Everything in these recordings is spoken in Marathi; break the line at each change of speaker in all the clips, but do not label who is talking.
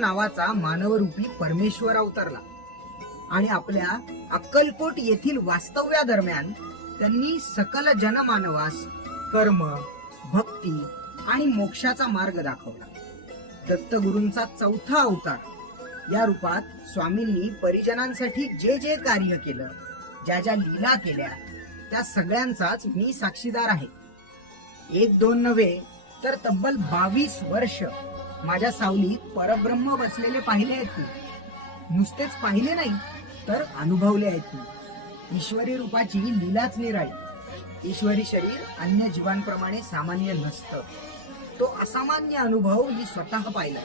नावाचा मानवरूपी परमेश्वर अवतरला. आणि आपल्या अक्कलकोट येथील वास्तव्यादरम्यान त्यांनी सकल जनमानवास कर्म भक्ती आणि मोक्षाचा मार्ग दाखवला. दत्तगुरूंचा चौथा अवतार. या रूपात स्वामींनी परिजनांसाठी जे जे कार्य केलं ज्या ज्या लीला केल्या त्या सगळ्यांचाच मी साक्षीदार आहे. एक दोन नव्हे तर तब्बल बावीस वर्ष माझ्या सावलीत परब्रह्म बसलेले पाहिले आहेत तू. नुसतेच पाहिले नाही तर अनुभवले आहेत तू. ईश्वरी रूपाची लीलाच निराळी. ईश्वरी शरीर अन्य जीवांप्रमाणे सामान्य नसतं. तो असामान्य अनुभव मी स्वतः पाहिला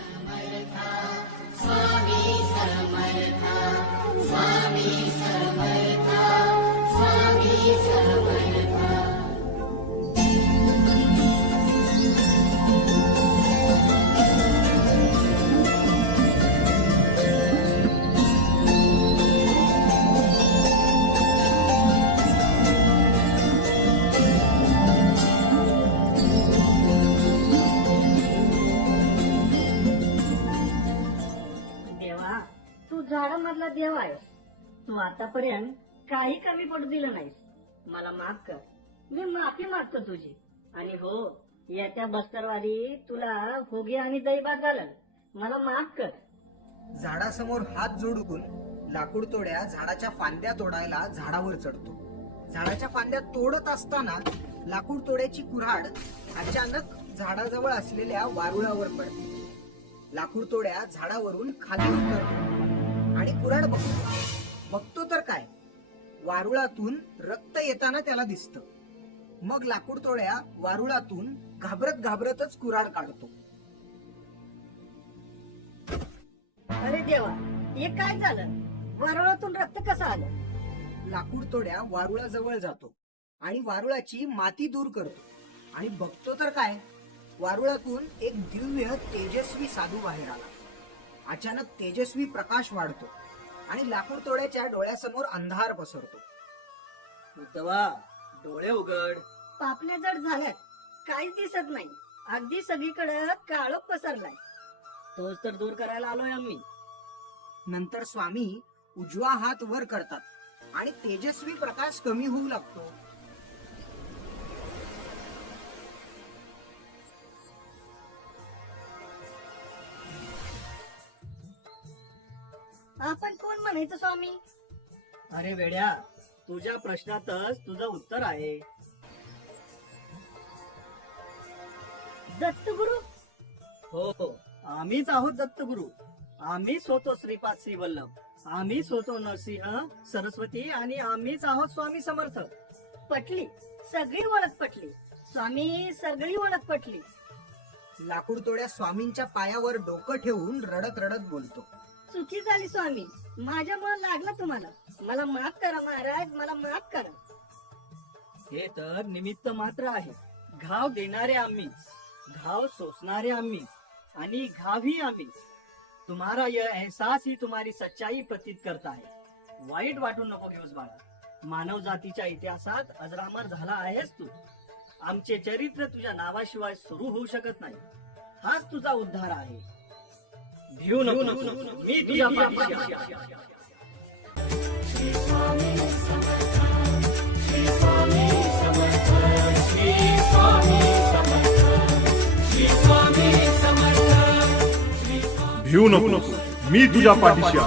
तू झाडामधला देव आहे. तू आतापर्यंत काही कमी पडू दिलं नाहीस. मला माफ कर. मी माफी मागतो तुझी. आणि हो येत्या बस्तरवारी तुला होगी आणि दैबात घालन. मला माफ कर.
झाडासमोर हात जोडून लाकूड तोड्या झाडाच्या फांद्या तोडायला झाडावर चढतो. झाडाच्या फांद्या तोडत असताना लाकूड तोड्याची कुऱ्हाड अचानक झाडाजवळ असलेल्या वारुळावर पडते. लाकूड तोड्या झाडावरून खाली उतरतो. आणि कुऱ्हाड बघतो. बघतो तर काय? वारुळातून रक्त येताना त्याला दिसतं. मग लाकूड तोड्या वारुळातून घाबरत घाबरतच कुऱ्हाड काढतो.
अरे देवा हे काय झालं? वरवळातून रक्त कसं आलं?
लाकूड तोड्या वारुळाजवळ जातो आणि वारुळाची माती दूर करतो. आणि बघतो तर काय? वारुळातून एक दिव्य तेजस्वी साधू बाहेर आला. अचानक तेजस्वी प्रकाश वाढतो आणि लाकूड तोड्याच्या डोळ्यासमोर अंधार पसरतो.
उद्धवा डोळे उघड.
पापण्या जड झाल्यात. काहीच दिसत नाही. अगदी सगळीकडे काळोख पसरलाय.
तोच तर दूर करायला आलोय आम्ही.
नंतर स्वामी उजवा हात वर करतात आणि तेजस्वी प्रकाश कमी होऊ लागतो.
आपण कोण म्हणायचं स्वामी?
अरे वेड्या तुझ्या प्रश्नातच तुझं उत्तर आहे.
दत्तगुरु?
हो हो. आम्हीच आहोत दत्तगुरु. आम्हीच होतो श्रीपाद श्री वल्लभ. आम्हीच होतो नरसिंह सरस्वती आणि आम्हीच आहोत स्वामी समर्थ.
पटली. सगळी ओळख पटली. स्वामी सगळी ओळख पटली.
लाकूड तोड्या स्वामींच्या पायावर डोकं ठेवून रडत रडत बोलतो.
चुकी झाली स्वामी. माझ्या मन लागला तुम्हाला. मला माफ करा महाराज मला माफ करा.
हे तर निमित्त मात्र आहे. घाव देणारे आम्ही घाव सोसणारे आम्ही आणि घावही आम्ही. तुम्हारा यह एहसास ही तुम्हारी सच्चाई प्रतीत करता है. वाईट वाटून नको घेऊस बाळा. मानव जातीच्या इतिहासात अजरामर झाला आहेस तू. आमचे चरित्र तुझ्या नावाशिवाय सुरू होऊ शकत नाही. हाच तुझा उद्धार आहे. भिऊ नको मी तुझ्या.
भिऊ नको मी तुझ्या पाठीशी.